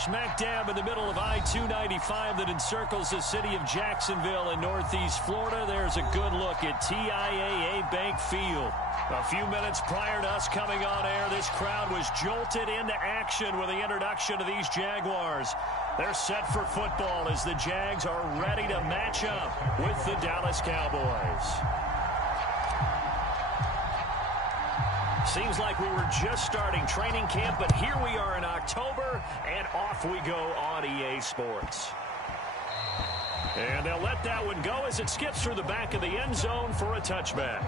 Smack dab in the middle of I-295 that encircles the city of Jacksonville in northeast Florida. There's a good look at TIAA Bank Field. A few minutes prior to us coming on air, this crowd was jolted into action with the introduction of these Jaguars. They're set for football as the Jags are ready to match up with the Dallas Cowboys. Seems like we were just starting training camp, but here we are in October, and off we go on EA Sports. And they'll let that one go as it skips through the back of the end zone for a touchback.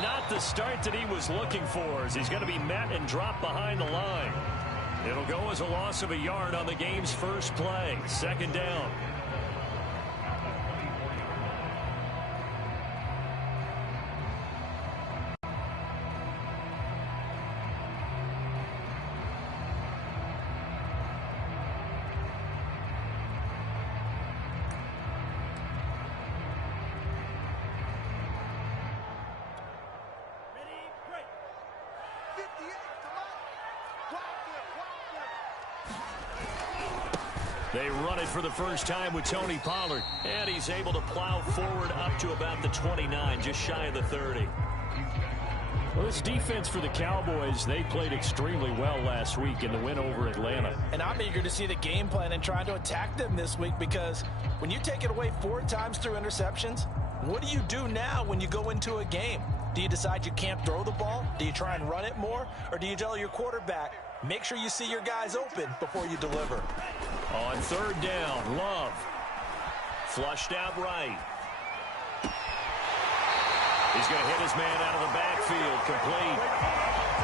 Not the start that he was looking for, as he's going to be met and dropped behind the line. It'll go as a loss of a yard on the game's first play. Second down. They run it for the first time with Tony Pollard, and he's able to plow forward up to about the 29, just shy of the 30. Well, this defense for the Cowboys, they played extremely well last week in the win over Atlanta. And I'm eager to see the game plan and try to attack them this week, because when you take it away 4 times through interceptions, what do you do now when you go into a game? Do you decide you can't throw the ball? Do you try and run it more? Or do you tell your quarterback, make sure you see your guys open before you deliver? On third down, Love. Flushed out right. He's going to hit his man out of the backfield, complete.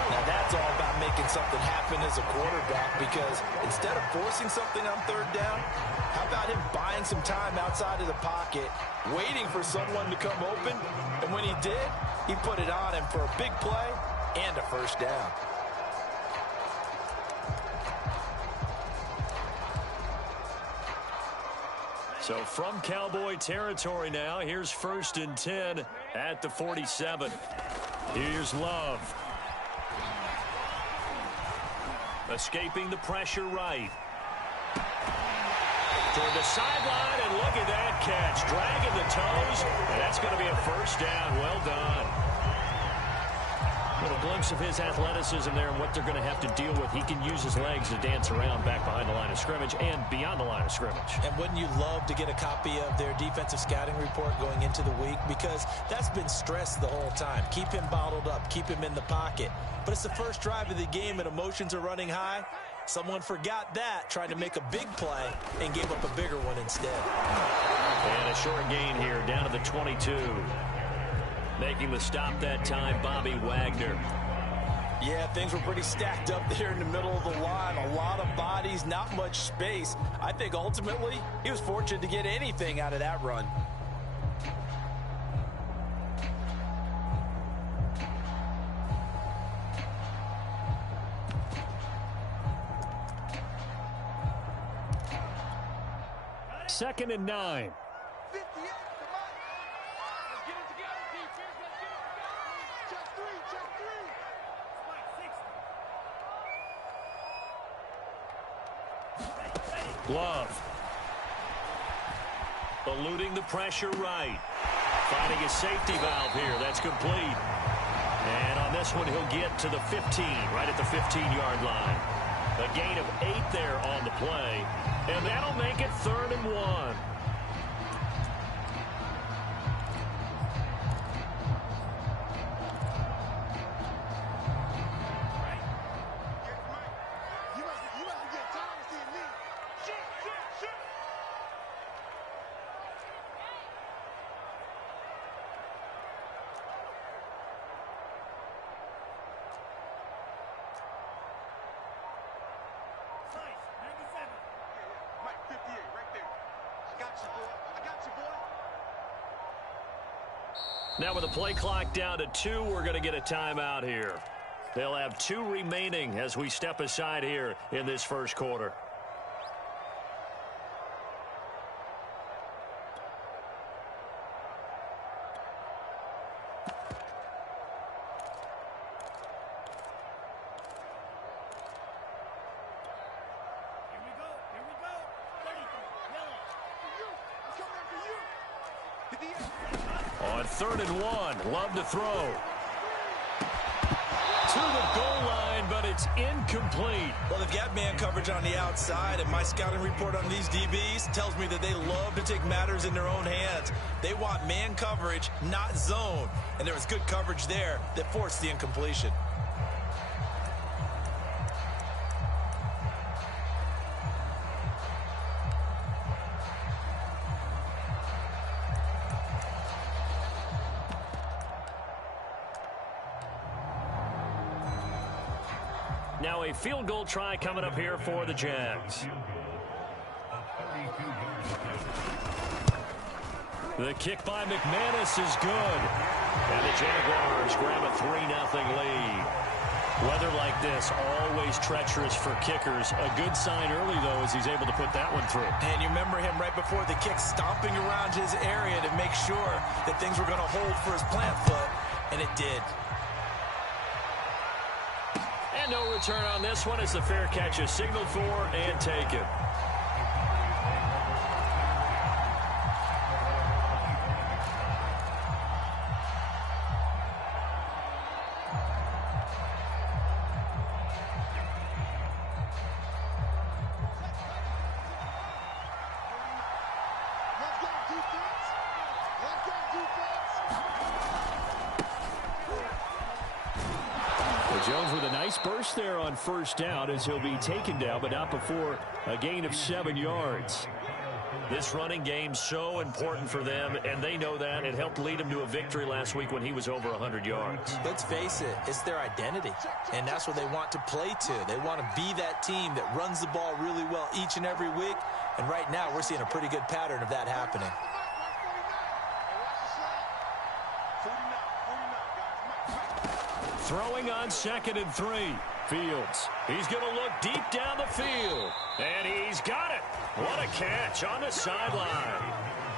Now that's all about making something happen as a quarterback, because instead of forcing something on third down, how about him buying some time outside of the pocket, waiting for someone to come open, and when he did, he put it on him for a big play and a first down. So from Cowboy territory now, here's 1st and 10 at the 47. Here's Love. Escaping the pressure right. Toward the sideline, and look at that catch. Dragging the toes, and that's going to be a first down. Well done. A little glimpse of his athleticism there and what they're going to have to deal with. He can use his legs to dance around back behind the line of scrimmage and beyond the line of scrimmage. And wouldn't you love to get a copy of their defensive scouting report going into the week? Because that's been stressed the whole time. Keep him bottled up. Keep him in the pocket. But it's the first drive of the game and emotions are running high. Someone forgot that, tried to make a big play, and gave up a bigger one instead. And a short gain here, down to the 22. Making the stop that time, Bobby Wagner. Yeah, things were pretty stacked up there in the middle of the line. A lot of bodies, not much space. I think ultimately he was fortunate to get anything out of that run. Second and 9. Love. Eluding the pressure right. Finding a safety valve here. That's complete. And on this one, he'll get to the 15, right at the 15-yard line. A gain of 8 there on the play. And that'll make it 3rd and 1. Now with the play clock down to 2, we're going to get a timeout here. They'll have 2 remaining as we step aside here in this first quarter. On 3rd and 1, Love to throw. To the goal line, but it's incomplete. Well, they've got man coverage on the outside, and my scouting report on these DBs tells me that they love to take matters in their own hands. They want man coverage, not zone. And there was good coverage there that forced the incompletion. Now a field goal try coming up here for the Jags. The kick by McManus is good. And the Jaguars grab a 3-0 lead. Weather like this, always treacherous for kickers. A good sign early, though, as he's able to put that one through. And you remember him right before the kick stomping around his area to make sure that things were going to hold for his plant foot, and it did. And no return on this one as the fair catch is signaled for and taken. Jones with a nice burst there on 1st down as he'll be taken down, but not before a gain of 7 yards. This running game so important for them, and they know that. It helped lead them to a victory last week when he was over 100 yards. Let's face it, it's their identity, and that's what they want to play to. They want to be that team that runs the ball really well each and every week, and right now we're seeing a pretty good pattern of that happening. Throwing on 2nd and 3. Fields. He's going to look deep down the field. And he's got it. What a catch on the sideline.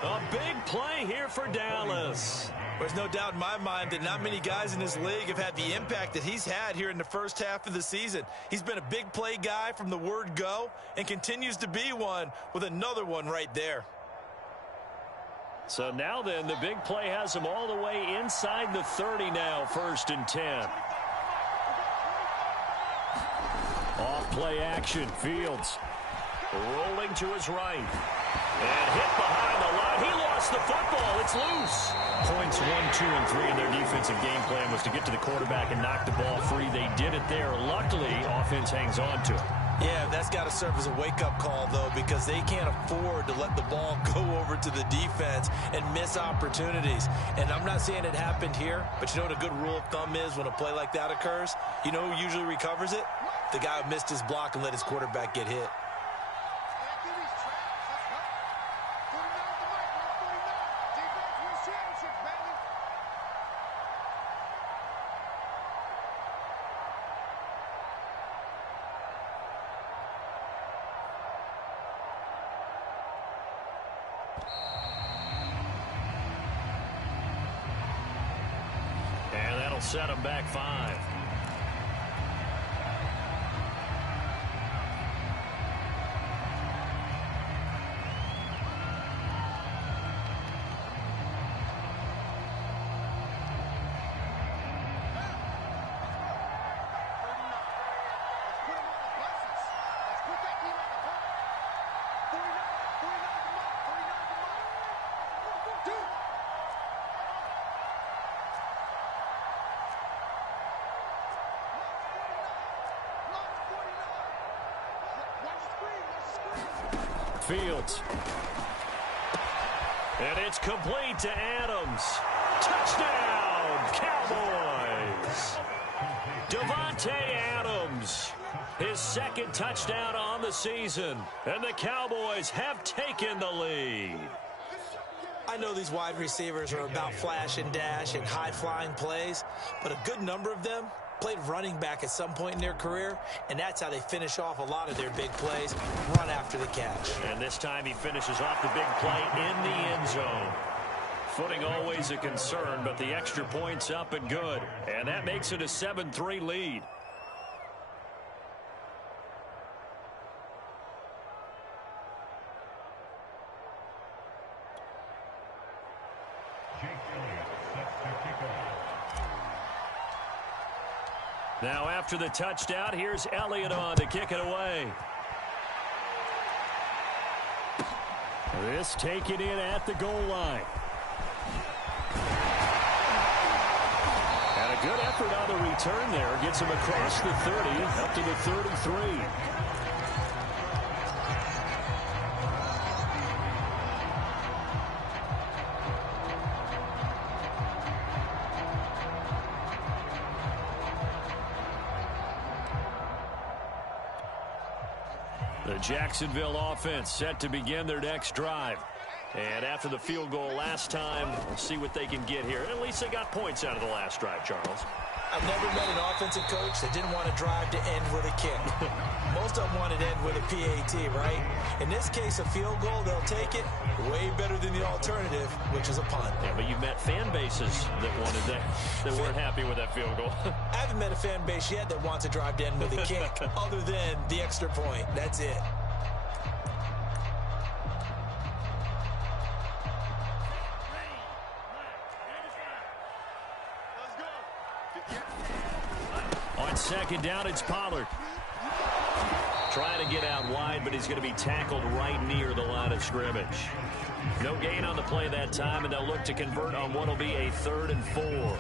A big play here for Dallas. There's no doubt in my mind that not many guys in this league have had the impact that he's had here in the first half of the season. He's been a big play guy from the word go and continues to be one with another one right there. So now then, the big play has him all the way inside the 30 now, 1st and 10. Off play action, Fields rolling to his right. And hit behind the line. He lost the football. It's loose. Points 1, 2, and 3 in their defensive game plan was to get to the quarterback and knock the ball free. They did it there. Luckily, offense hangs on to it. Yeah, that's got to serve as a wake-up call, though, because they can't afford to let the ball go over to the defense and miss opportunities. And I'm not saying it happened here, but you know what a good rule of thumb is when a play like that occurs? You know who usually recovers it? The guy who missed his block and let his quarterback get hit. Set him back 5. Fields. And it's complete to Adams. Touchdown, Cowboys. Davante Adams, his second touchdown on the season, and the Cowboys have taken the lead. I know these wide receivers are about flash and dash and high-flying plays, but a good number of them played running back at some point in their career, and that's how they finish off a lot of their big plays, run after the catch. And this time he finishes off the big play in the end zone. Footing always a concern, but the extra point's up and good. And that makes it a 7-3 lead. Now after the touchdown, here's Elliott on to kick it away. This taken in at the goal line. And a good effort on the return there. Gets him across the 30, up to the 33. The Jacksonville offense set to begin their next drive. And after the field goal last time, we'll see what they can get here. At least they got points out of the last drive, Charles. I've never met an offensive coach that didn't want to drive to end with a kick. Most of them want to end with a PAT, right? In this case, a field goal, they'll take it way better than the alternative, which is a punt. Yeah, but you've met fan bases that wanted that weren't happy with that field goal. I haven't met a fan base yet that wants to drive to end with a kick other than the extra point. That's it. On second down, it's Pollard. Trying to get out wide, but he's going to be tackled right near the line of scrimmage. No gain on the play that time, and they'll look to convert on what will be a 3rd and 4.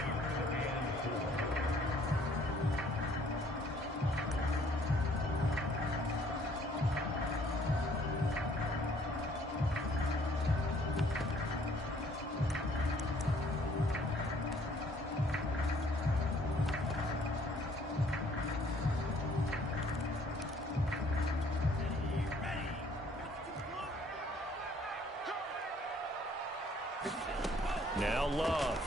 Now Love.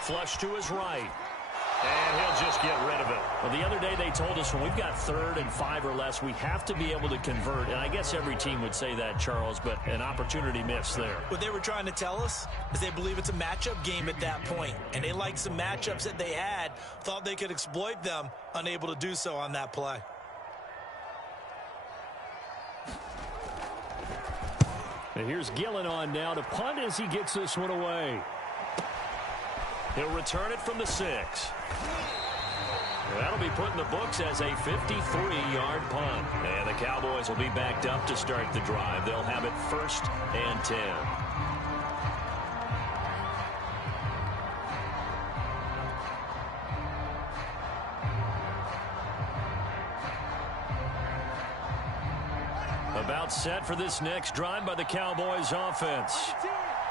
Flush to his right. And he'll just get rid of it. Well, the other day they told us when we've got 3rd and 5 or less, we have to be able to convert. And I guess every team would say that, Charles, but an opportunity missed there. What they were trying to tell us is they believe it's a matchup game at that point. And they liked some matchups that they had, thought they could exploit them, unable to do so on that play. And here's Gillen on now to punt as he gets this one away. He'll return it from the 6. That'll be put in the books as a 53-yard punt. And the Cowboys will be backed up to start the drive. They'll have it 1st and 10. About set for this next drive by the Cowboys offense.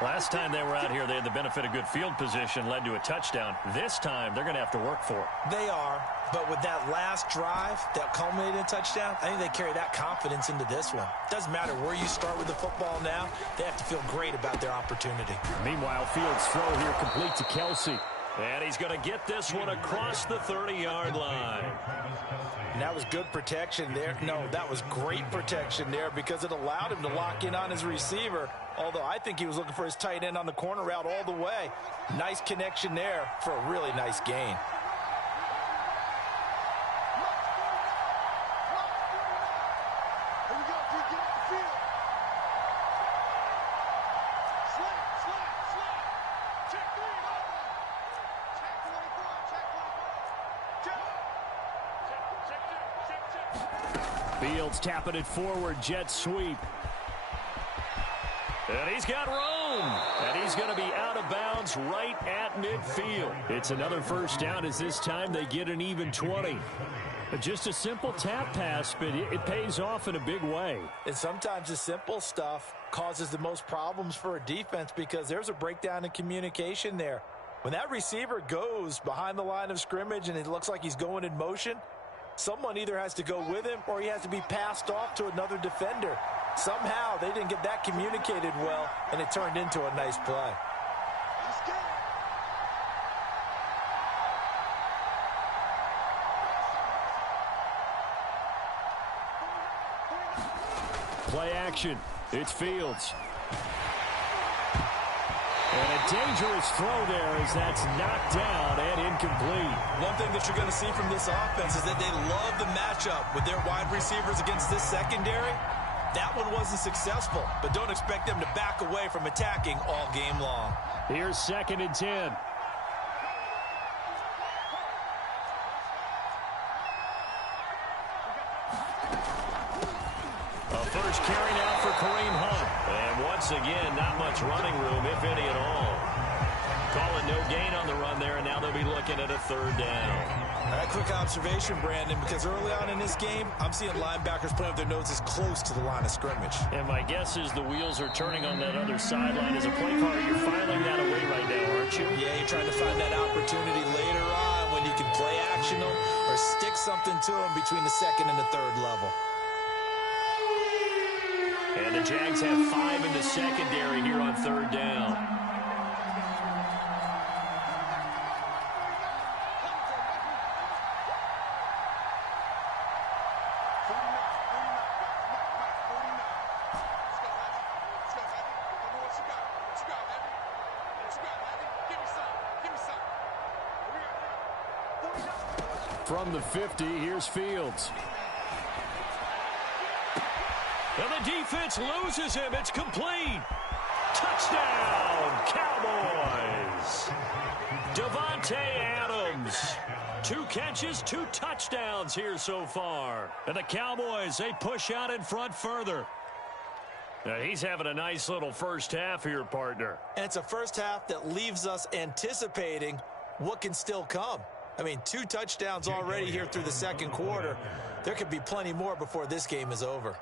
Last time they were out here, they had the benefit of good field position, led to a touchdown. This time, they're going to have to work for it. They are, but with that last drive that culminated in a touchdown, I think they carry that confidence into this one. Doesn't matter where you start with the football now, they have to feel great about their opportunity. Meanwhile, Fields' throw here complete to Kelsey. And he's going to get this one across the 30-yard line. And that was good protection there. No, that was great protection there because it allowed him to lock in on his receiver, although I think he was looking for his tight end on the corner route all the way. Nice connection there for a really nice gain. Fields tapping it forward, jet sweep. And he's got room. And he's going to be out of bounds right at midfield. It's another 1st down as this time they get an even 20. Just a simple tap pass, but it pays off in a big way. And sometimes the simple stuff causes the most problems for a defense because there's a breakdown in communication there. When that receiver goes behind the line of scrimmage and it looks like he's going in motion, someone either has to go with him or he has to be passed off to another defender. Somehow they didn't get that communicated well, and it turned into a nice play. Play action. It's Fields. And a dangerous throw there as that's knocked down and incomplete. One thing that you're going to see from this offense is that they love the matchup with their wide receivers against this secondary. That one wasn't successful, but don't expect them to back away from attacking all game long. Here's 2nd and 10. First carry now for Kareem Hunt. And once again, not much running room, if any at all. Calling no gain on the run there, and now they'll be looking at a 3rd down. A quick observation, Brandon, because early on in this game, I'm seeing linebackers putting up their noses close to the line of scrimmage. And my guess is the wheels are turning on that other sideline. As a play caller, you're filing that away right now, aren't you? Yeah, you're trying to find that opportunity later on when you can play action them or stick something to them between the 2nd and the 3rd level. And the Jags have 5 in the secondary here on 3rd down. From the 50, here's Fields. And the defense loses him. It's complete. Touchdown, Cowboys. Davante Adams. 2 catches, 2 touchdowns here so far. And the Cowboys, they push out in front further. Now, he's having a nice little first half here, partner. And it's a first half that leaves us anticipating what can still come. I mean, 2 touchdowns already here through the 2nd quarter. There could be plenty more before this game is over.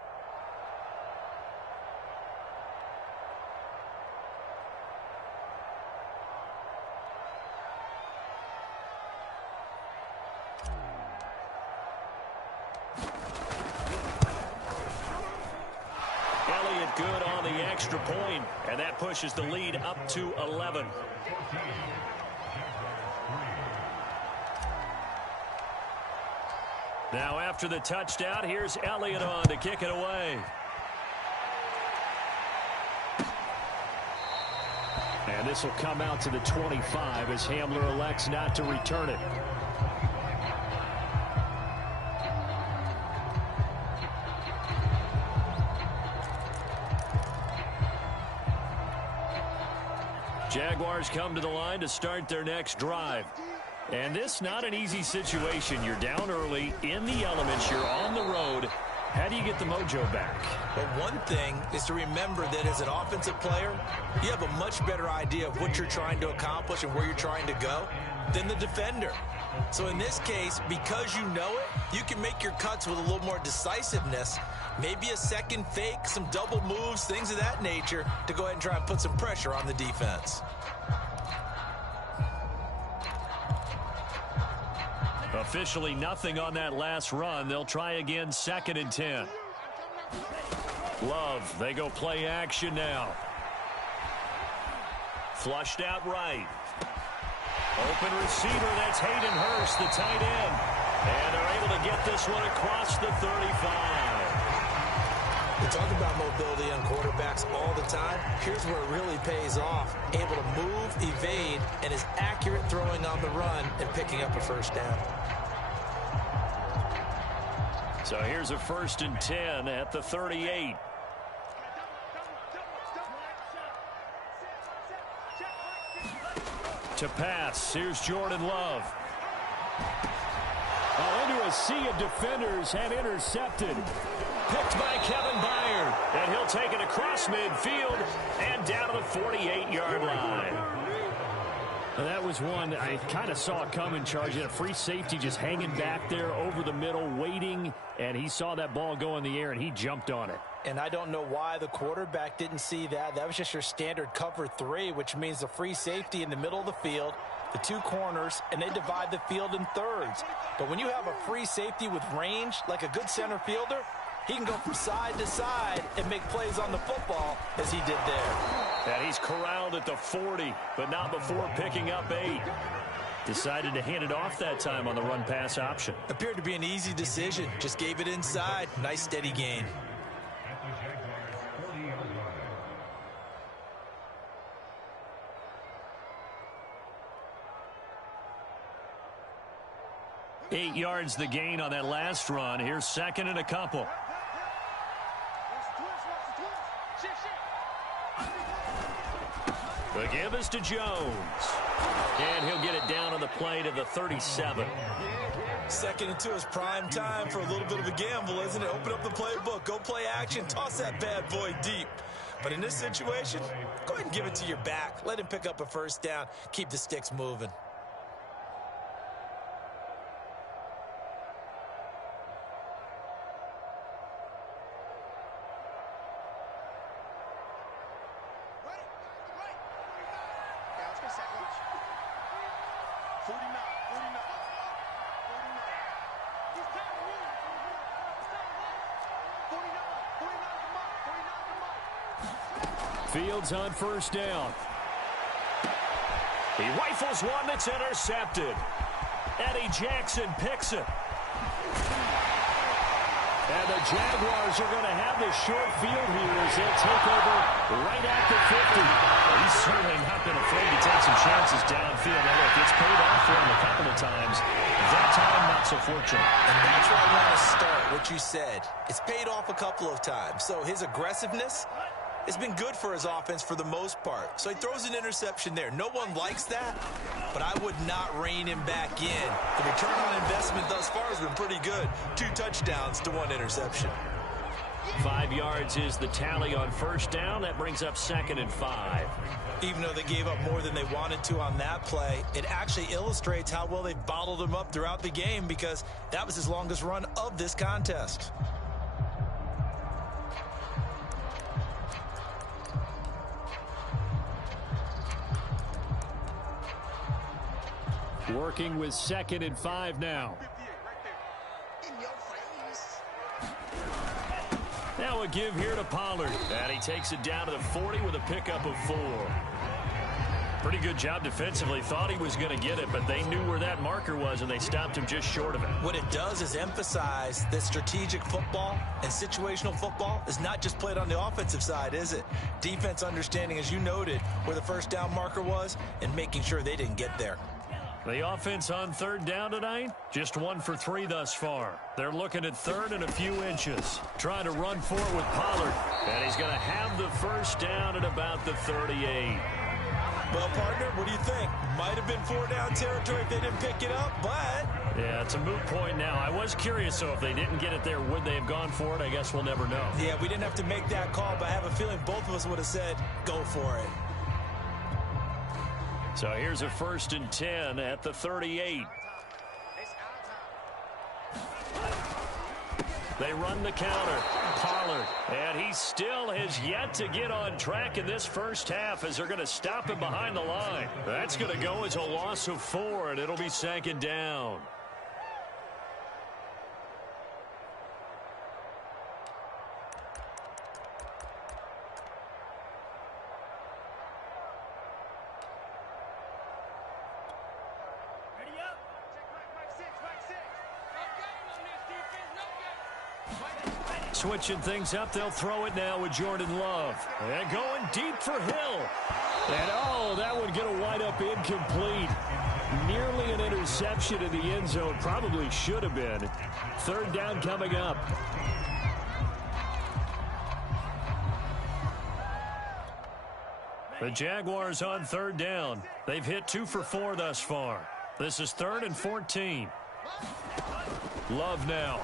Good on the extra point, and that pushes the lead up to 11. Now after the touchdown, here's Elliott on to kick it away. And this will come out to the 25 as Hamler elects not to return it. Jaguars come to the line to start their next drive. And this not an easy situation. You're down early, in the elements, you're on the road. How do you get the mojo back? Well, one thing is to remember that as an offensive player, you have a much better idea of what you're trying to accomplish and where you're trying to go than the defender. So in this case, because you know it, you can make your cuts with a little more decisiveness. Maybe a second fake, some double moves, things of that nature to go ahead and try and put some pressure on the defense. Officially nothing on that last run. They'll try again, 2nd and 10. Love, they go play action now. Flushed out right. Open receiver, that's Hayden Hurst, the tight end. And they're able to get this one across the 35. We talk about mobility on quarterbacks all the time. Here's where it really pays off. Able to move, evade, and is accurate throwing on the run and picking up a first down. So here's a 1st and 10 at the 38. To pass, here's Jordan Love. Into a sea of defenders and intercepted. Picked by Kevin Byard. And he'll take it across midfield and down to the 48-yard line. And that was one I kind of saw it coming, Charge. A free safety just hanging back there over the middle, waiting, and he saw that ball go in the air, and he jumped on it. And I don't know why the quarterback didn't see that. That was just your standard cover 3, which means the free safety in the middle of the field the two corners, and they divide the field in thirds. But when you have a free safety with range, like a good center fielder, he can go from side to side and make plays on the football as he did there. And he's corralled at the 40, but not before picking up 8. Decided to hand it off that time on the run-pass option. Appeared to be an easy decision. Just gave it inside. Nice steady gain. Eight yards the gain on that last run. Here's second and a couple. The give is to Jones. And he'll get it down on the play to the 37. Second and 2 is prime time for a little bit of a gamble, isn't it? Open up the playbook, go play action, toss that bad boy deep. But in this situation, go ahead and give it to your back. Let him pick up a first down. Keep the sticks moving. Fields on first down. He rifles one that's intercepted. Eddie Jackson picks it. And the Jaguars are going to have the short field here as they'll take over right at the 50. He's certainly not been afraid to take some chances downfield. Now look, it's paid off for him a couple of times. That time, not so fortunate. And that's where I want to start, what you said. It's paid off a couple of times. So his aggressiveness, it's been good for his offense for the most part. So he throws an interception there. No one likes that, but I would not rein him back in. The return on investment thus far has been pretty good. 2 touchdowns to 1 interception. 5 yards is the tally on first down. That brings up second and 5. Even though they gave up more than they wanted to on that play, it actually illustrates how well they bottled him up throughout the game because that was his longest run of this contest. Working with second and 5 now. Now a give here to Pollard. And he takes it down to the 40 with a pickup of 4. Pretty good job defensively. Thought he was going to get it, but they knew where that marker was, and they stopped him just short of it. What it does is emphasize that strategic football and situational football is not just played on the offensive side, is it? Defense understanding, as you noted, where the first down marker was and making sure they didn't get there. The offense on third down tonight, just 1 for 3 thus far. They're looking at third and a few inches. Trying to run for it with Pollard. And he's going to have the first down at about the 38. Well, partner, what do you think? Might have been 4-down territory if they didn't pick it up, but... Yeah, it's a moot point now. I was curious, so if they didn't get it there, would they have gone for it? I guess we'll never know. Yeah, we didn't have to make that call, but I have a feeling both of us would have said, go for it. So here's a 1st and 10 at the 38. They run the counter. Pollard. And he still has yet to get on track in this first half as they're going to stop him behind the line. That's going to go as a loss of 4, and it'll be 2nd down. Switching things up, they'll throw it now with Jordan Love. And going deep for Hill. And oh, that would get a wide up incomplete. Nearly an interception in the end zone. Probably should have been. 3rd down coming up. The Jaguars on 3rd down. They've hit 2 for 4 thus far. This is 3rd and 14. Love now.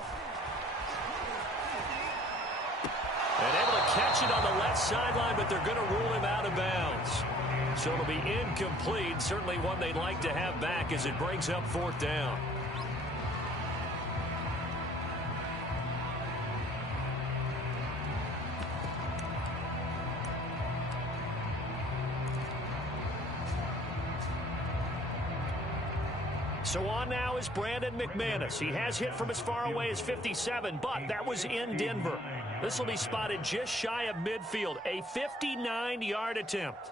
And able to catch it on the left sideline, but they're going to rule him out of bounds. So it'll be incomplete. Certainly one they'd like to have back as it brings up 4th down. So on now is Brandon McManus. He has hit from as far away as 57, but that was in Denver. This will be spotted just shy of midfield, a 59-yard attempt.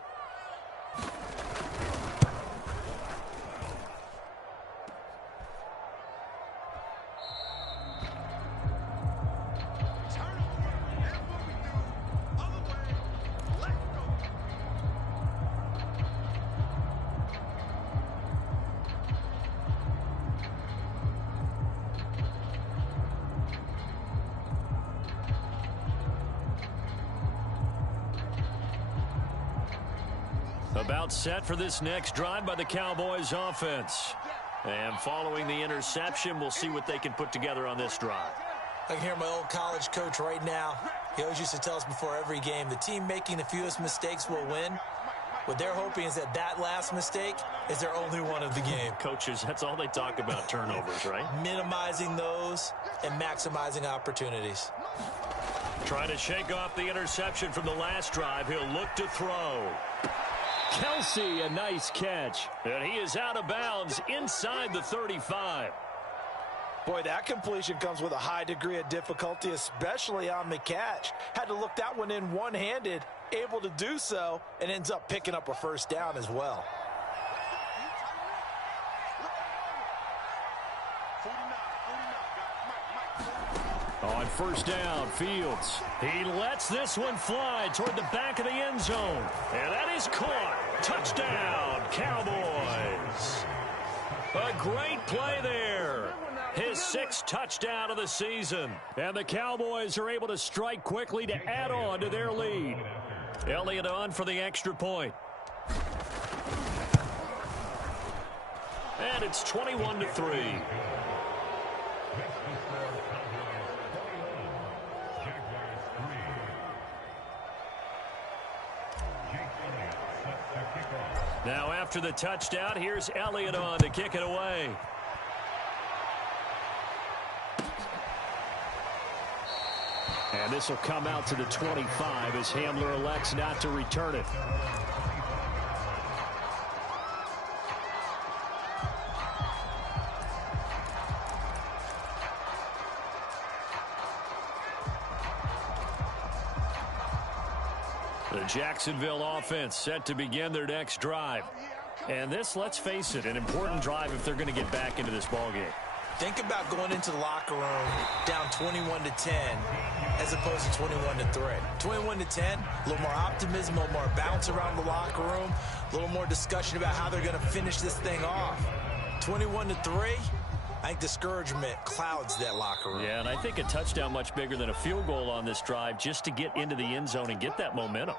About set for this next drive by the Cowboys offense. And following the interception, we'll see what they can put together on this drive. I can hear my old college coach right now. He always used to tell us before every game, the team making the fewest mistakes will win. What they're hoping is that that last mistake is their only one of the game. Coaches, that's all they talk about, turnovers, right? Minimizing those and maximizing opportunities. Trying to shake off the interception from the last drive. He'll look to throw. Kelsey, a nice catch. And he is out of bounds inside the 35. Boy, that completion comes with a high degree of difficulty, especially on the catch. Had to look that one in one-handed, able to do so, and ends up picking up a first down as well. On first down, Fields. He lets this one fly toward the back of the end zone. And that is caught. Touchdown, Cowboys. A great play there. His 6th touchdown of the season. And the Cowboys are able to strike quickly to add on to their lead. Elliott on for the extra point. And it's 21-3. Now after the touchdown, here's Elliott on to kick it away. And this will come out to the 25 as Hamler elects not to return it. The Jacksonville offense set to begin their next drive. And this, let's face it, an important drive if they're going to get back into this ballgame. Think about going into the locker room down 21-10 as opposed to 21-3. 21-10, a little more optimism, a little more bounce around the locker room, a little more discussion about how they're going to finish this thing off. 21-3, I think discouragement clouds that locker room. Yeah, and I think a touchdown much bigger than a field goal on this drive just to get into the end zone and get that momentum.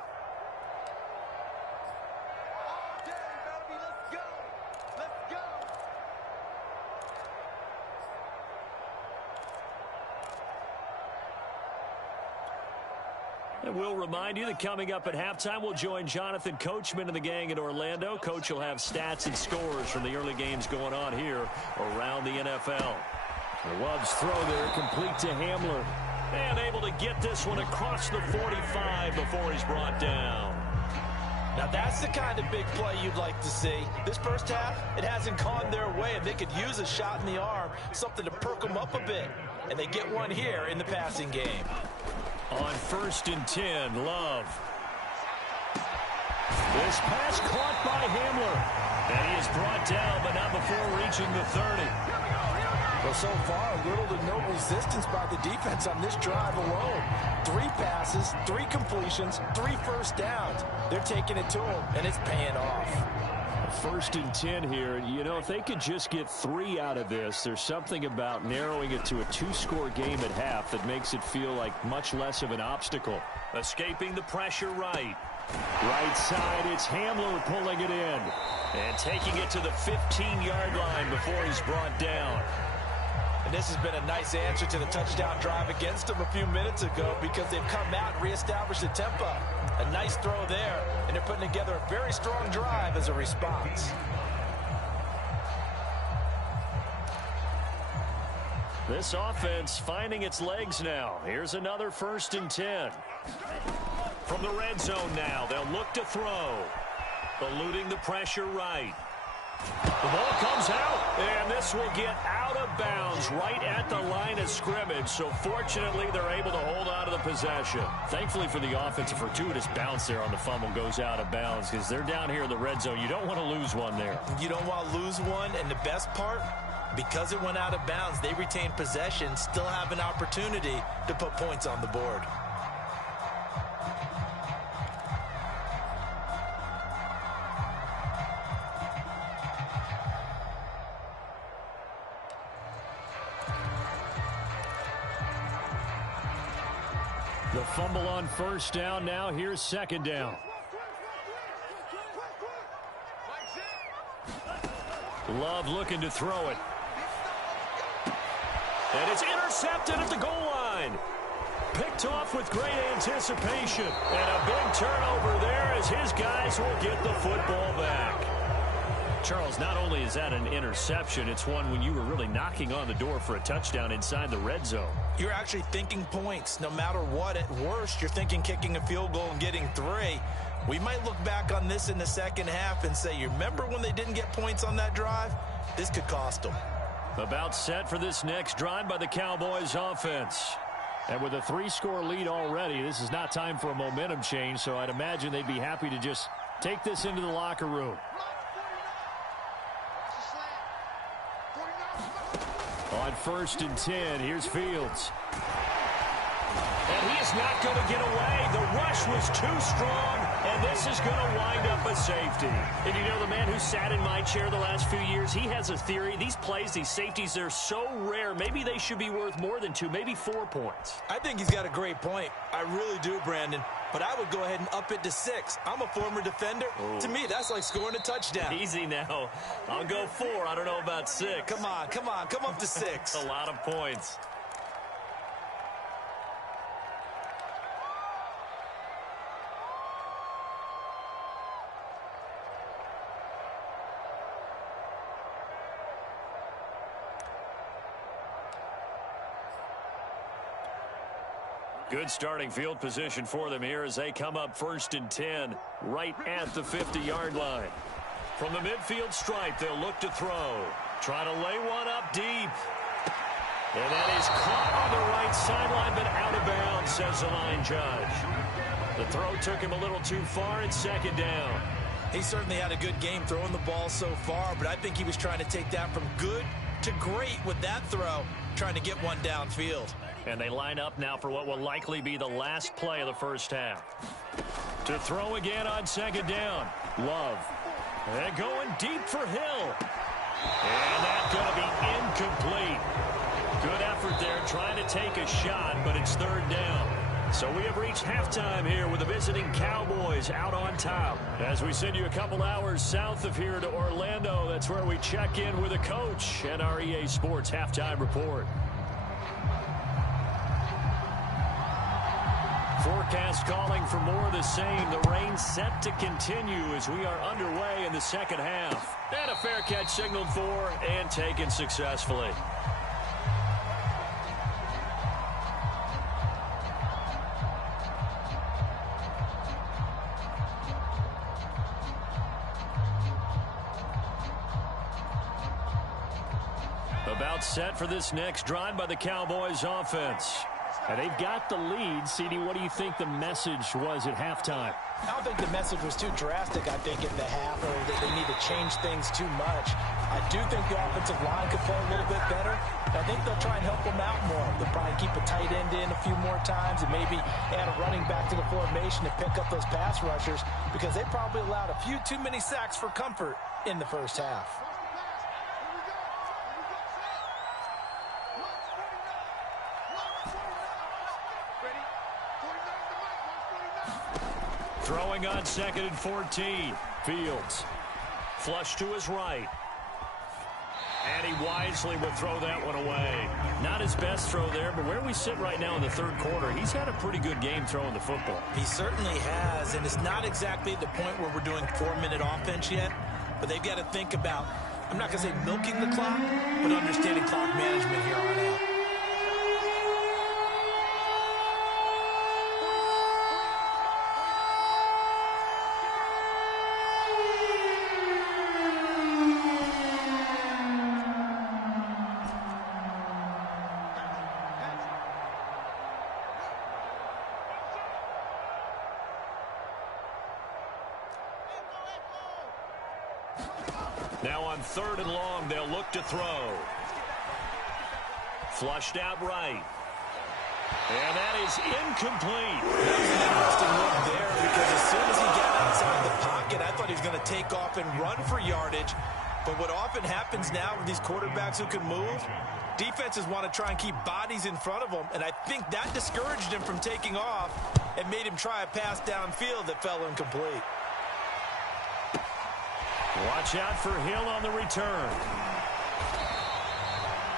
And we'll remind you that coming up at halftime, we'll join Jonathan Coachman and the gang in Orlando. Coach will have stats and scores from the early games going on here around the NFL. The Love's throw there, complete to Hamler. And able to get this one across the 45 before he's brought down. Now that's the kind of big play you'd like to see. This first half, it hasn't gone their way, and they could use a shot in the arm, something to perk them up a bit. And they get one here in the passing game. On 1st and 10, Love. This pass caught by Hamler. And he is brought down, but not before reaching the 30. Well, so far, little to no resistance by the defense on this drive alone. 3 passes, 3 completions, 3 first downs. They're taking it to him, and it's paying off. 1st and 10 here. You know, if they could just get 3 out of this, there's something about narrowing it to a 2-score game at half that makes it feel like much less of an obstacle. Escaping the pressure right. Right side, it's Hamler pulling it in. And taking it to the 15-yard line before he's brought down. And this has been a nice answer to the touchdown drive against them a few minutes ago because they've come out and reestablished the tempo. A nice throw there, and they're putting together a very strong drive as a response. This offense finding its legs now. Here's another 1st and 10. From the red zone now, they'll look to throw. Eluding the pressure right. The ball comes out, and this will get out of bounds right at the line of scrimmage. So fortunately, they're able to hold on to the possession. Thankfully for the offense, a fortuitous bounce there on the fumble goes out of bounds because they're down here in the red zone. You don't want to lose one there. You don't want to lose one, and the best part, because it went out of bounds, they retain possession, still have an opportunity to put points on the board. The fumble on first down. Now here's second down. Love looking to throw it. And it's intercepted at the goal line. Picked off with great anticipation. And a big turnover there as his guys will get the football back. Charles, not only is that an interception, it's one when you were really knocking on the door for a touchdown inside the red zone. You're actually thinking points. No matter what, at worst, you're thinking kicking a field goal and getting 3. We might look back on this in the second half and say, you remember when they didn't get points on that drive? This could cost them. About set for this next drive by the Cowboys offense. And with a 3-score lead already, this is not time for a momentum change, so I'd imagine they'd be happy to just take this into the locker room. On 1st and 10, here's Fields. And he is not going to get away. The rush was too strong, and this is going to wind up a safety. And you know, the man who sat in my chair the last few years, he has a theory. These plays, these safeties, they're so rare. Maybe they should be worth more than 2, maybe 4 points. I think he's got a great point. I really do, Brandon. But I would go ahead and up it to 6. I'm a former defender. Ooh. To me, that's like scoring a touchdown. Easy now. I'll go 4. I don't know about 6. Come on. Come up to 6. A lot of points. Good starting field position for them here as they come up 1st and 10 right at the 50-yard line. From the midfield stripe, they'll look to throw. Try to lay one up deep. And that is caught on the right sideline, but out of bounds, says the line judge. The throw took him a little too far, and 2nd down. He certainly had a good game throwing the ball so far, but I think he was trying to take that from good to great with that throw, trying to get one downfield. And they line up now for what will likely be the last play of the first half. To throw again on 2nd down. Love. And going deep for Hill. And that's going to be incomplete. Good effort there trying to take a shot, but it's 3rd down. So we have reached halftime here with the visiting Cowboys out on top. As we send you a couple hours south of here to Orlando, that's where we check in with a coach and our EA Sports halftime report. Forecast calling for more of the same. The rain set to continue as we are underway in the second half. And a fair catch signaled for and taken successfully. About set for this next drive by the Cowboys offense. And they've got the lead. CD, what do you think the message was at halftime? I don't think the message was too drastic, I think, in the half, or that they need to change things too much. I do think the offensive line could play a little bit better. I think they'll try and help them out more. They'll probably keep a tight end in a few more times and maybe add a running back to the formation to pick up those pass rushers because they probably allowed a few too many sacks for comfort in the first half. Throwing on 2nd and 14. Fields. Flush to his right. And he wisely will throw that one away. Not his best throw there, but where we sit right now in the 3rd quarter, he's had a pretty good game throwing the football. He certainly has, and it's not exactly the point where we're doing 4-minute offense yet, but they've got to think about, I'm not going to say milking the clock, but understanding clock management here on out. Now on 3rd and long, they'll look to throw. Flushed out right. And that is incomplete. That was an interesting look there because as soon as he got outside the pocket, I thought he was going to take off and run for yardage. But what often happens now with these quarterbacks who can move, defenses want to try and keep bodies in front of them, and I think that discouraged him from taking off and made him try a pass downfield that fell incomplete. Watch out for Hill on the return.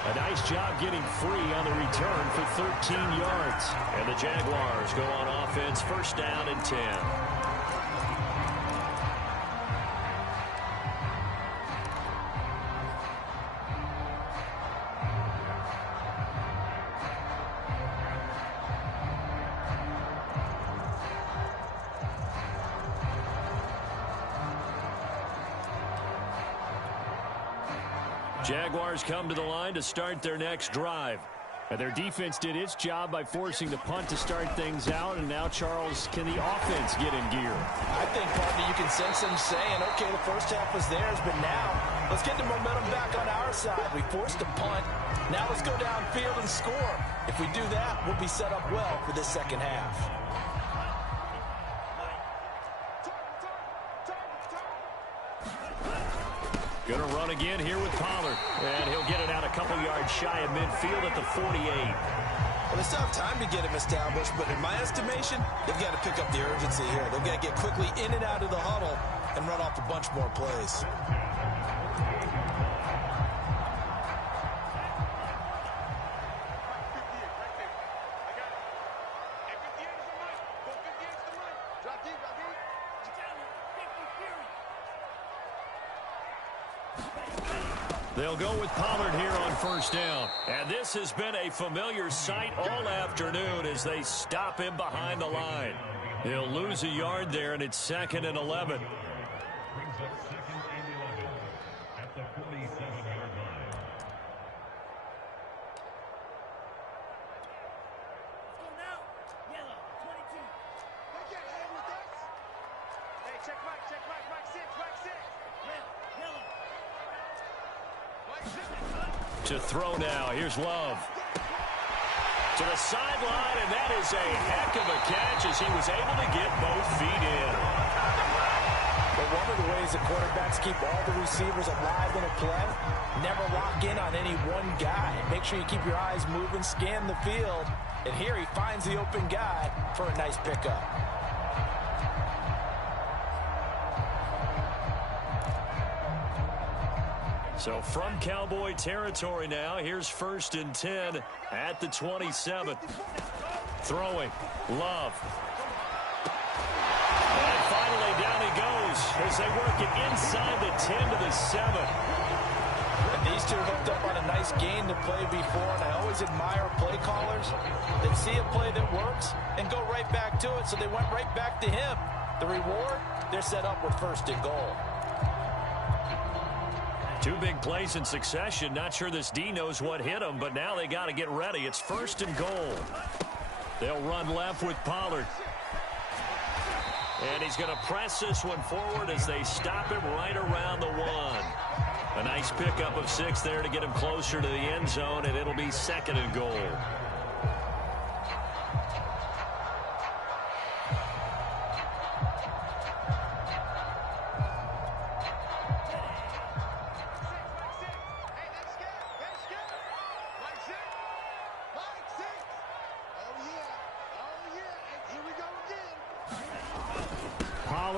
A nice job getting free on the return for 13 yards. And the Jaguars go on offense, 1st down and 10. Jaguars come to the line to start their next drive. And their defense did its job by forcing the punt to start things out. And now, Charles, can the offense get in gear? I think, partner, you can sense them saying, okay, the first half was theirs, but now let's get the momentum back on our side. We forced a punt. Now let's go downfield and score. If we do that, we'll be set up well for this second half. Going to run again here with Pollard. And he'll get it out a couple yards shy of midfield at the 48. Well, they still have time to get him established, but in my estimation, they've got to pick up the urgency here. They've got to get quickly in and out of the huddle and run off a bunch more plays. They'll go with Pollard here on 1st down. And this has been a familiar sight all afternoon as they stop him behind the line. He'll lose a yard there, and it's 2nd and 11. Brings up 2nd and 11 at the 47-yard line. Let's go now. Yellow, 22. They get ahead with us. Hey, check Mike, Mike 6, Mike 6. Yellow. To throw now. Here's Love. To the sideline, and that is a heck of a catch as he was able to get both feet in. But one of the ways that quarterbacks keep all the receivers alive in a play, never lock in on any one guy. Make sure you keep your eyes moving, scan the field. And here he finds the open guy for a nice pickup. So from Cowboy territory now, here's 1st and 10 at the 27. Throwing. Love. And finally down he goes as they work it inside the 10 to the 7. And these two hooked up on a nice gain to play before, and I always admire play callers. They see a play that works and go right back to it, so they went right back to him. The reward, they're set up with 1st and goal. 2 big plays in succession. Not sure this D knows what hit him, but now they got to get ready. It's 1st and goal. They'll run left with Pollard. And he's going to press this one forward as they stop him right around the 1. A nice pickup of 6 there to get him closer to the end zone, and it'll be 2nd and goal.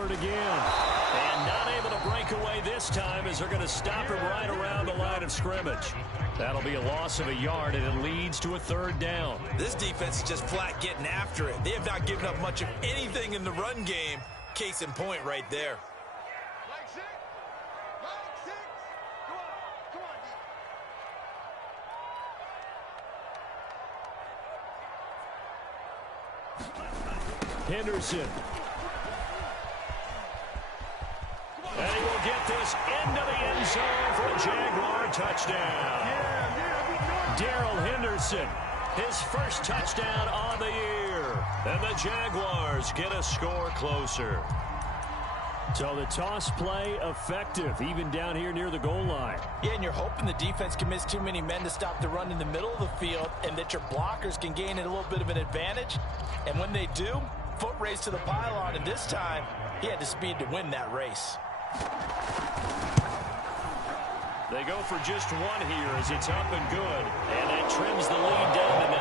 Again, and not able to break away this time as they're going to stop him right around the line of scrimmage. That'll be a loss of a yard, and it leads to a 3rd down. This defense is just flat getting after it. They have not given up much of anything in the run game. Case in point right there. Mike 6. Mike 6. Come on, Henderson. And he will get this into the end zone for a Jaguar touchdown. Darrell Henderson, his 1st touchdown on the year. And the Jaguars get a score closer. So the toss play effective, even down here near the goal line. Yeah, and you're hoping the defense can miss too many men to stop the run in the middle of the field and that your blockers can gain a little bit of an advantage. And when they do, foot race to the pylon, and this time he had the speed to win that race. They go for just one here as it's up and good. And that trims the lead down to 9.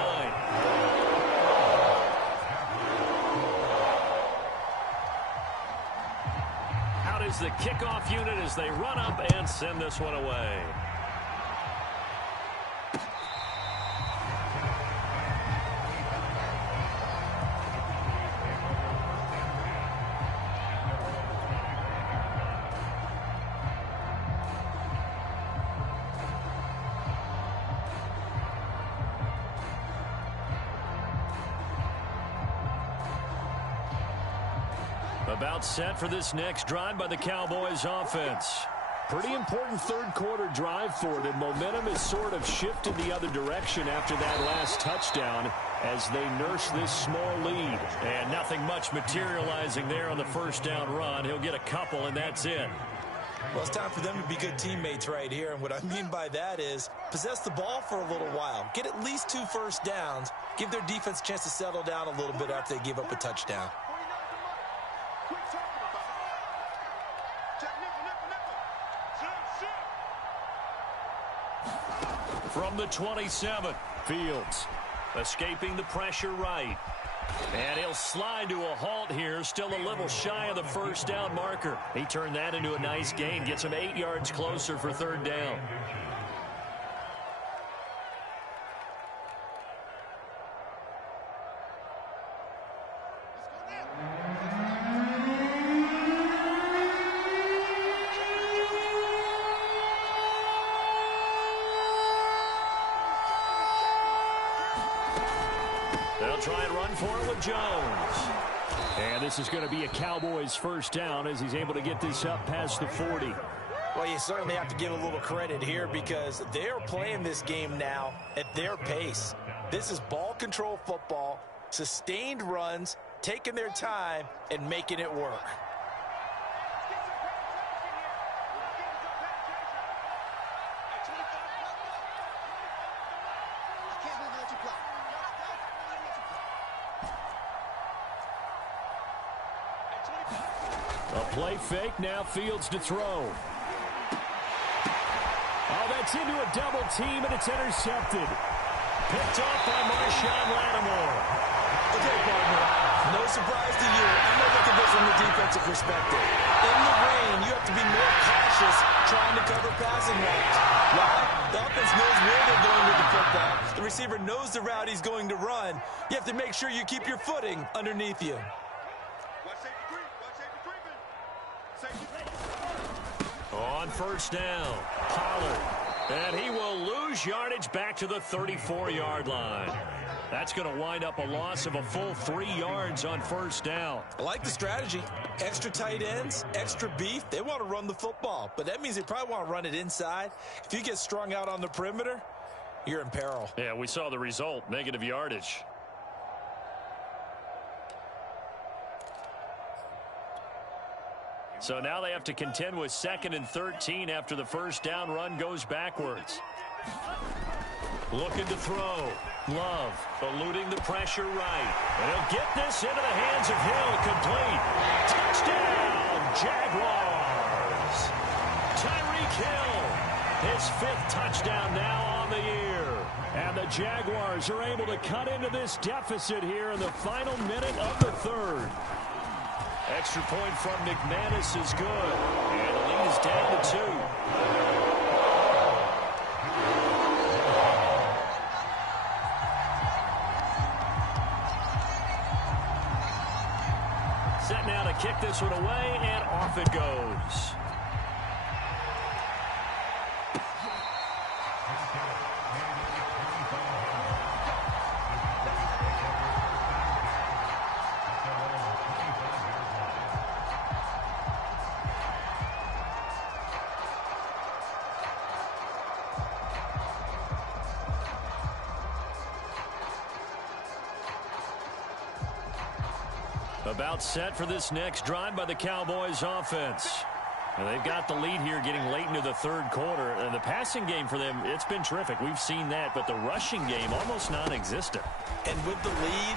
Out is the kickoff unit as they run up and send this one away. About set for this next drive by the Cowboys offense. Pretty important third quarter drive for them. Momentum has sort of shifted the other direction after that last touchdown as they nurse this small lead. And nothing much materializing there on the first down run. He'll get a couple and that's it. Well, it's time for them to be good teammates right here. And what I mean by that is possess the ball for a little while. Get at least 2 first downs. Give their defense a chance to settle down a little bit after they give up a touchdown. From the 27, Fields escaping the pressure right. And he'll slide to a halt here, still a little shy of the first down marker. He turned that into a nice gain, gets him 8 yards closer for third down. They'll try and run for it with Jones. And this is going to be a Cowboys first down as he's able to get this up past the 40. Well, you certainly have to give a little credit here because they're playing this game now at their pace. This is ball control football, sustained runs, taking their time, and making it work. A play fake, now Fields to throw. Oh, that's into a double team, and it's intercepted. Picked off by Marshawn Lattimore. Okay, partner, no surprise to you. I'm going to look at this from the defensive perspective. In the rain, you have to be more cautious trying to cover passing routes. Why? The offense knows where they're going with the football. The receiver knows the route he's going to run. You have to make sure you keep your footing underneath you. On first down, Pollard. And he will lose yardage back to the 34-yard line. That's going to wind up a loss of a full 3 yards on first down. I like the strategy. Extra tight ends, extra beef. They want to run the football, but that means they probably want to run it inside. If you get strung out on the perimeter, you're in peril. Yeah, we saw the result, negative yardage. So now they have to contend with 2nd and 13 after the first down run goes backwards. Looking to throw. Love eluding the pressure right. And he'll get this into the hands of Hill. Complete. Touchdown, Jaguars. Tyreek Hill. His 5th touchdown now on the year. And the Jaguars are able to cut into this deficit here in the final minute of the 3rd. Extra point from McManus is good. And the lead is down to 2. Set now to kick this one away, and off it goes. About set for this next drive by the Cowboys offense. And they've got the lead here getting late into the third quarter. And the passing game for them, it's been terrific. We've seen that. But the rushing game, almost non-existent. And with the lead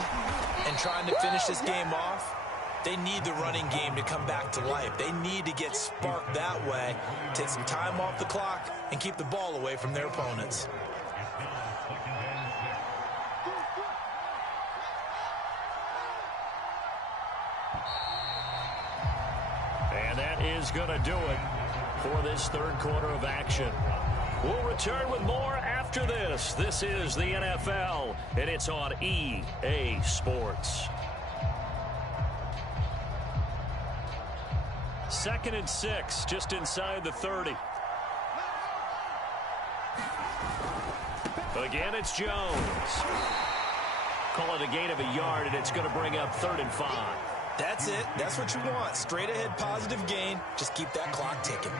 and trying to finish this game off, they need the running game to come back to life. They need to get sparked that way, take some time off the clock, and keep the ball away from their opponents. And that is going to do it for this third quarter of action. We'll return with more after this. This is the NFL, and it's on EA Sports. 2nd and 6, just inside the 30. Again, it's Jones. Call it a gain of a yard, and it's going to bring up 3rd and 5. That's it. That's what you want. Straight ahead positive gain. Just keep that clock ticking.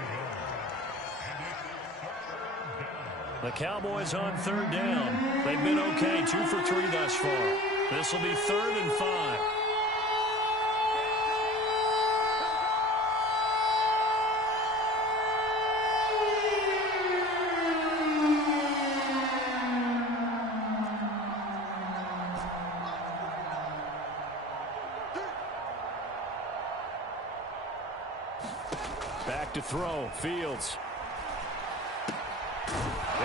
The Cowboys on 3rd down. They've been okay, 2 for 3 thus far. This will be 3rd and 5. Back to throw, Fields.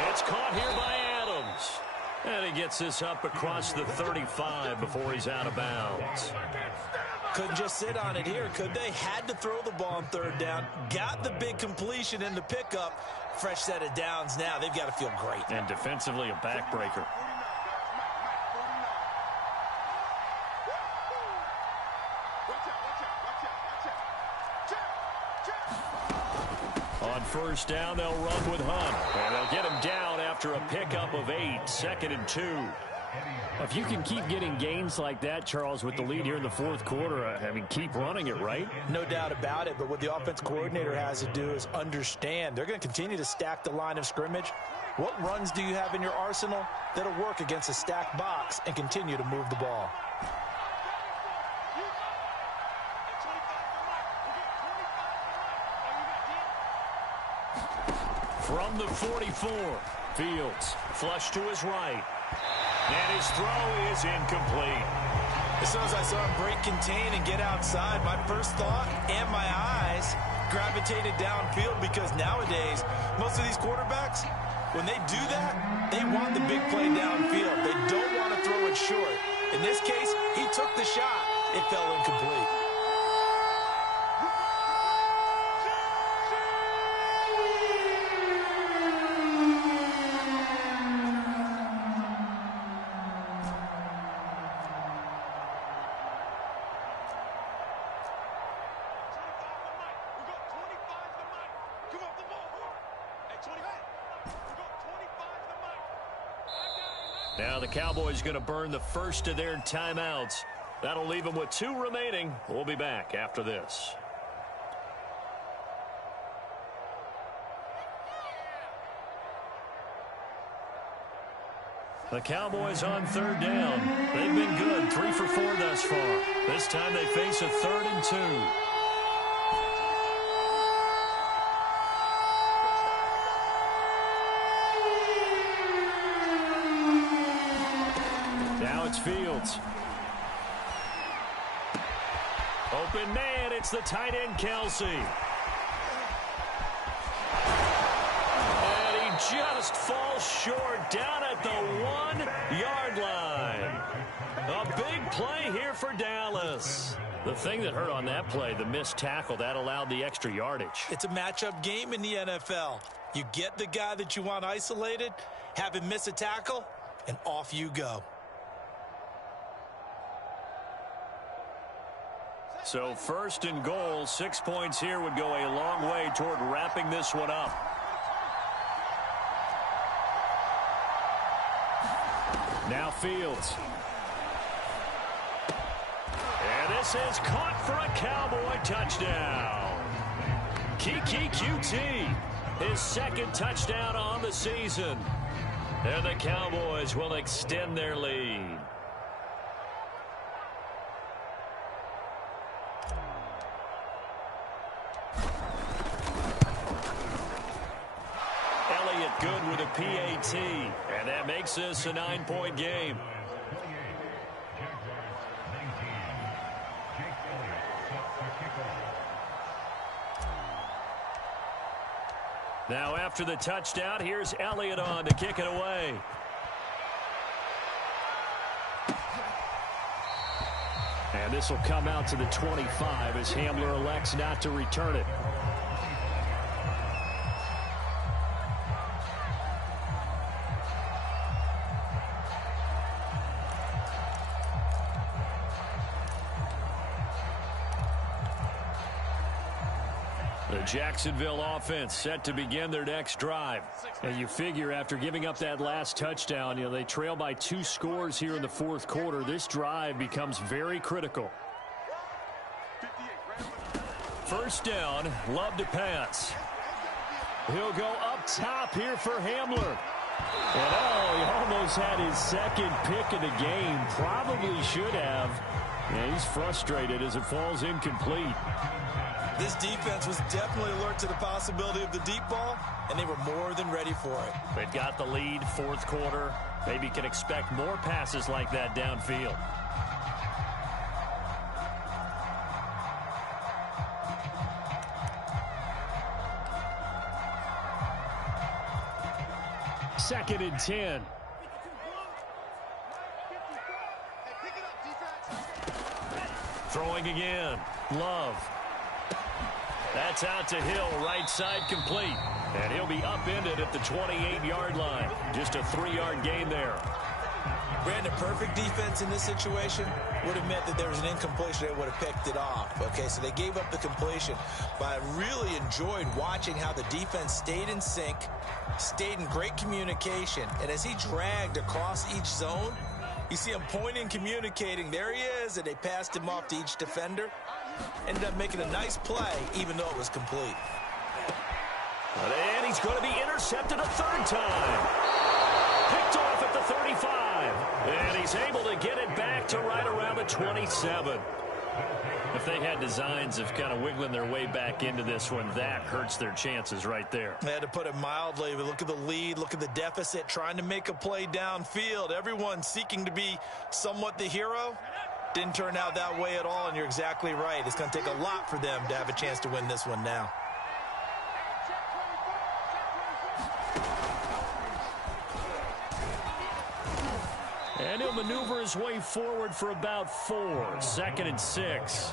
It's caught here by Adams. And he gets this up across the 35 before he's out of bounds. Couldn't just sit on it here, could they? Had to throw the ball on 3rd down. Got the big completion in the pickup. Fresh set of downs now. They've got to feel great. And defensively, a backbreaker. On 1st down, they'll run with Hunt. And they'll get him down after a pickup of 8, 2nd and 2. If you can keep getting gains like that, Charles, with the lead here in the 4th quarter, I mean, keep running it, right? No doubt about it, but what the offense coordinator has to do is understand they're going to continue to stack the line of scrimmage. What runs do you have in your arsenal that'll work against a stacked box and continue to move the ball? From the 44, Fields flush to his right. And his throw is incomplete. As soon as I saw him break contain and get outside, my first thought and my eyes gravitated downfield, because nowadays, most of these quarterbacks, when they do that, they want the big play downfield. They don't want to throw it short. In this case, he took the shot. It fell incomplete. Now the Cowboys going to burn the first of their timeouts. That'll leave them with 2 remaining. We'll be back after this. The Cowboys on 3rd down. They've been good, 3 for 4 thus far. This time they face a 3rd and 2. Fields. Open man, it's the tight end, Kelsey. And he just falls short down at the 1-yard line. A big play here for Dallas. The thing that hurt on that play, the missed tackle, that allowed the extra yardage. It's a matchup game in the NFL. You get the guy that you want isolated, have him miss a tackle, and off you go. So 1st and goal, 6 points here would go a long way toward wrapping this one up. Now Fields. And this is caught for a Cowboy touchdown. Kiki QT, his 2nd touchdown on the season. And the Cowboys will extend their lead. makes this a 9-point game. Now after the touchdown, here's Elliott on to kick it away. And this will come out to the 25 as Hamler elects not to return it. The Jacksonville offense set to begin their next drive. And you figure after giving up that last touchdown, they trail by 2 scores here in the fourth quarter. This drive becomes very critical. First down, Love to pass. He'll go up top here for Hamler. And he almost had his second pick of the game. Probably should have. Yeah, he's frustrated as it falls incomplete. This defense was definitely alert to the possibility of the deep ball, and they were more than ready for it. They've got the lead, fourth quarter. Maybe can expect more passes like that downfield. Second and 10. Throwing again. Love. That's out to Hill, right side complete. And he'll be upended at the 28-yard line. Just a 3-yard gain there. Brandon, perfect defense in this situation would have meant that there was an incompletion. They would have picked it off. Okay, so they gave up the completion. But I really enjoyed watching how the defense stayed in sync, stayed in great communication. And as he dragged across each zone, you see him pointing, communicating. There he is, and they passed him off to each defender. Ended up making a nice play, even though it was complete. And he's going to be intercepted a third time. Picked off at the 35. And he's able to get it back to right around the 27. If they had designs of kind of wiggling their way back into this one, that hurts their chances right there. They had to put it mildly, but look at the lead, look at the deficit, trying to make a play downfield. Everyone seeking to be somewhat the hero. Didn't turn out that way at all, and you're exactly right. It's going to take a lot for them to have a chance to win this one now. And he'll maneuver his way forward for about 4. Second and 6.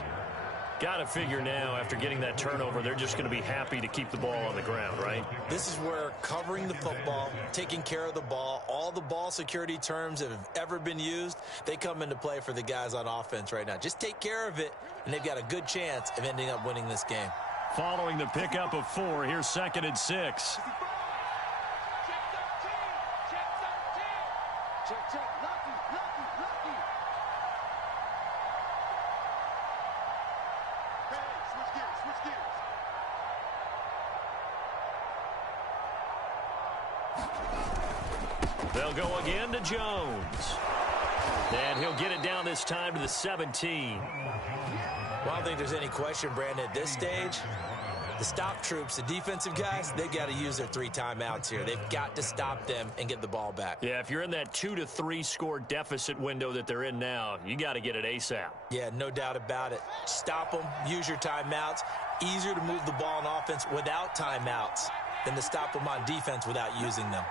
Got to figure now, after getting that turnover, they're just going to be happy to keep the ball on the ground, right? This is where covering the football, taking care of the ball, all the ball security terms that have ever been used, they come into play for the guys on offense right now. Just take care of it, and they've got a good chance of ending up winning this game. Following the pickup of 4, here's second and 6. They'll go again to Jones. And he'll get it down this time to the 17. Well, I don't think there's any question, Brandon, at this stage, the stop troops, the defensive guys, they've got to use their 3 timeouts here. They've got to stop them and get the ball back. Yeah, if you're in that 2 to 3 score deficit window that they're in now, you got to get it ASAP. Yeah, no doubt about it. Stop them, use your timeouts. Easier to move the ball on offense without timeouts than to stop them on defense without using them.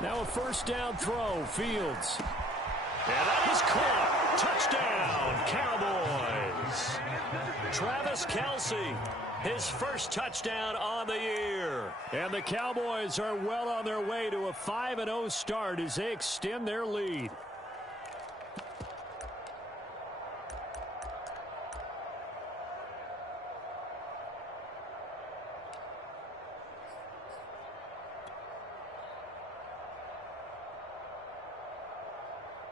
Now a first down throw, Fields. And that is caught. Touchdown, Cowboys. Travis Kelce, his first touchdown on the year. And the Cowboys are well on their way to a 5-0 start as they extend their lead.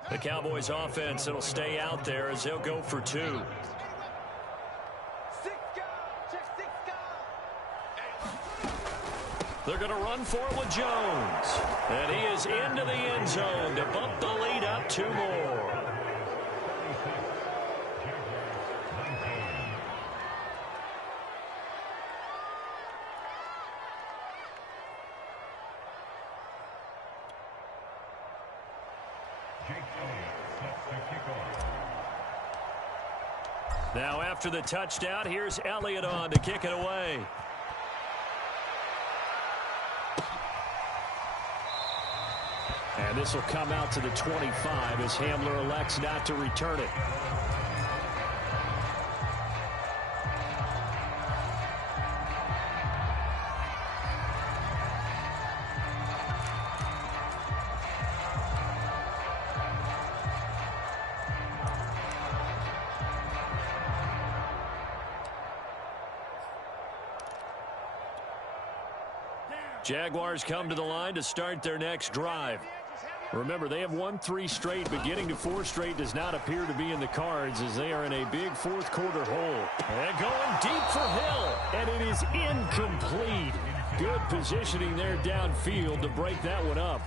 The Cowboys offense, it'll stay out there as they'll go for 2. They're going to run for it with Jones. And he is into the end zone to bump the lead up 2 more. Now after the touchdown, here's Elliott on to kick it away. And this will come out to the 25 as Hamler elects not to return it. Jaguars come to the line to start their next drive. Remember, they have won 3 straight, but getting to 4 straight does not appear to be in the cards as they are in a big fourth quarter hole. And going deep for Hill, and it is incomplete. Good positioning there downfield to break that one up.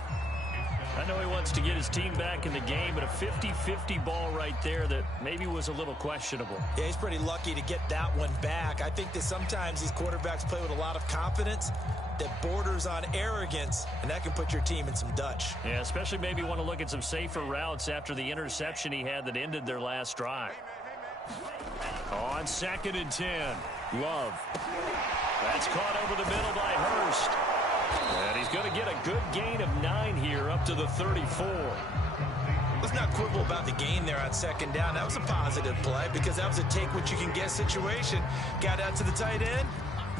I know he wants to get his team back in the game, but a 50-50 ball right there that maybe was a little questionable. Yeah, he's pretty lucky to get that one back. I think that sometimes these quarterbacks play with a lot of confidence that borders on arrogance, and that can put your team in some Dutch. Yeah, especially maybe want to look at some safer routes after the interception he had that ended their last drive. On 2nd and 10, Love. That's caught over the middle by Hurst. And he's going to get a good gain of 9 here up to the 34. Let's not quibble about the gain there on 2nd down. That was a positive play because that was a take-what-you-can-get situation. Got out to the tight end.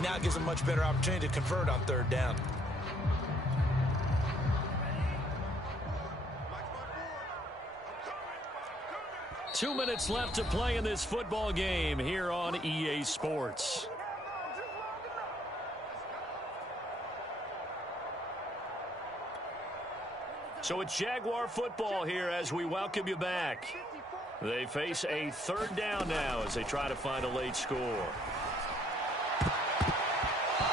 Now it gives a much better opportunity to convert on 3rd down. Two minutes left to play in this football game here on EA Sports. So it's Jaguar football here as we welcome you back. They face a 3rd down now as they try to find a late score.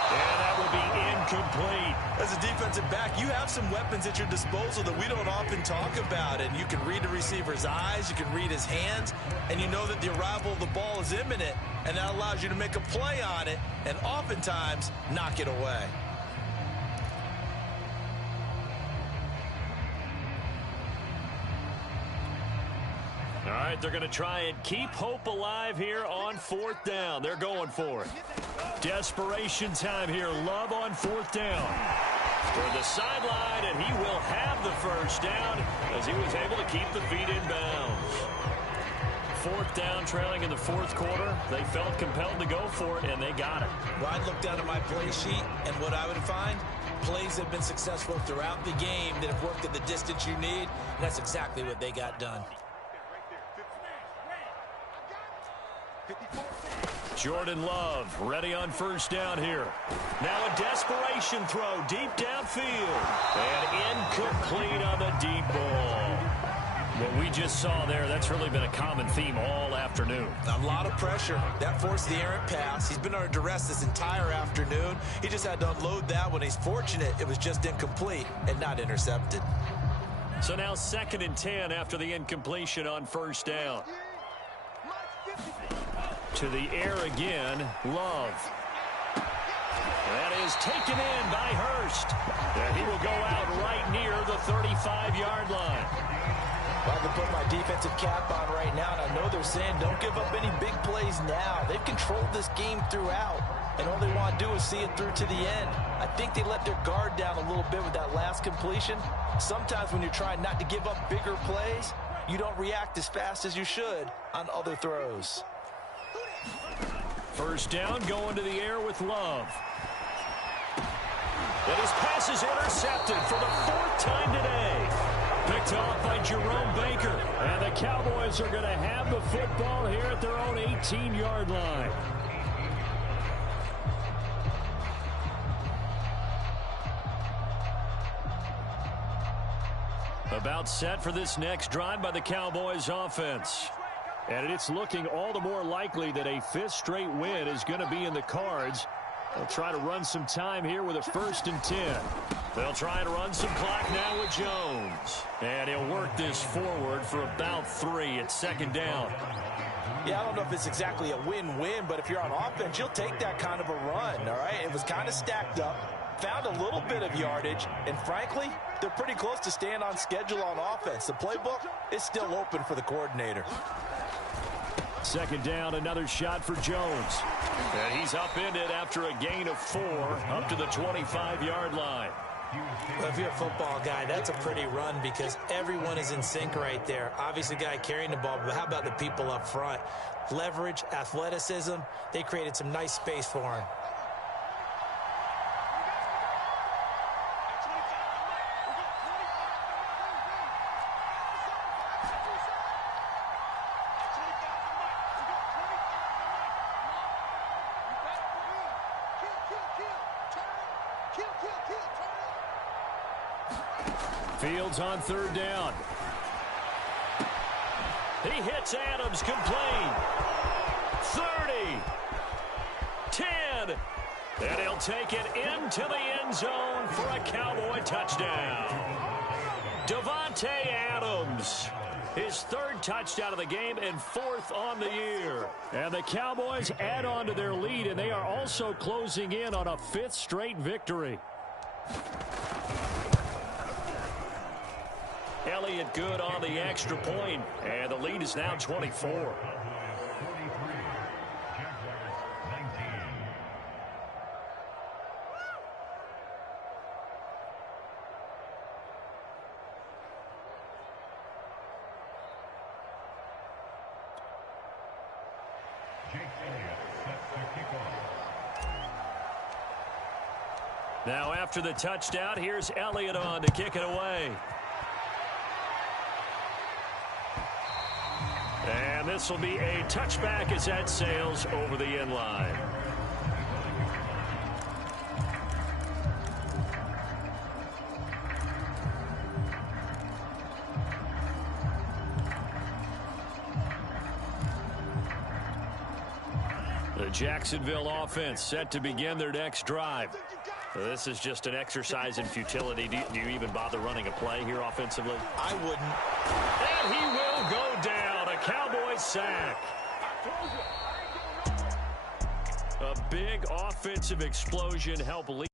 And that will be incomplete. As a defensive back, you have some weapons at your disposal that we don't often talk about. And you can read the receiver's eyes, you can read his hands, and you know that the arrival of the ball is imminent. And that allows you to make a play on it and oftentimes knock it away. All right, they're going to try and keep hope alive here on 4th down. They're going for it. Desperation time here. Love on 4th down. For the sideline, and he will have the 1st down as he was able to keep the feet in bounds. 4th down, trailing in the 4th quarter. They felt compelled to go for it, and they got it. Well, I'd look down at my play sheet, and what I would find, plays have been successful throughout the game that have worked at the distance you need, and that's exactly what they got done. Jordan Love ready on 1st down here. Now a desperation throw deep downfield. And incomplete on the deep ball. What we just saw there, that's really been a common theme all afternoon. A lot of pressure. That forced the errant pass. He's been under duress this entire afternoon. He just had to unload that one. He's fortunate it was just incomplete and not intercepted. So now 2nd and 10 after the incompletion on 1st down. To the air again, Love. That is taken in by Hurst. And he will go out right near the 35-yard line. Well, I can put my defensive cap on right now, and I know they're saying don't give up any big plays now. They've controlled this game throughout, and all they want to do is see it through to the end. I think they let their guard down a little bit with that last completion. Sometimes when you're trying not to give up bigger plays, you don't react as fast as you should on other throws. 1st down, going to the air with Love. And his pass is intercepted for the 4th time today. Picked off by Jerome Baker. And the Cowboys are going to have the football here at their own 18-yard line. About set for this next drive by the Cowboys offense. And it's looking all the more likely that a 5th straight win is going to be in the cards. They'll try to run some time here with a 1st and 10. They'll try and run some clock now with Jones. And he'll work this forward for about 3 at 2nd down. Yeah, I don't know if it's exactly a win-win, but if you're on offense, you'll take that kind of a run, all right? It was kind of stacked up. found a little bit of yardage, and frankly, they're pretty close to staying on schedule on offense. The playbook is still open for the coordinator. Second down, another shot for Jones. And he's upended after a gain of 4 up to the 25-yard line. Well, if you're a football guy, that's a pretty run because everyone is in sync right there. Obviously, the guy carrying the ball, but how about the people up front? Leverage, athleticism, they created some nice space for him. Fields on third down. He hits Adams, complete. 30. 10. And he'll take it into the end zone for a Cowboy touchdown. Davante Adams, his 3rd touchdown of the game and 4th on the year. And the Cowboys add on to their lead, and they are also closing in on a 5th straight victory. Elliott good on the extra point, and the lead is now 24. 43, Now after the touchdown, here's Elliott on to kick it away. And this will be a touchback as that sails over the end line. The Jacksonville offense set to begin their next drive. This is just an exercise in futility. Do you even bother running a play here offensively? I wouldn't. And he will go down. A Cowboy sack. A big offensive explosion helped lead.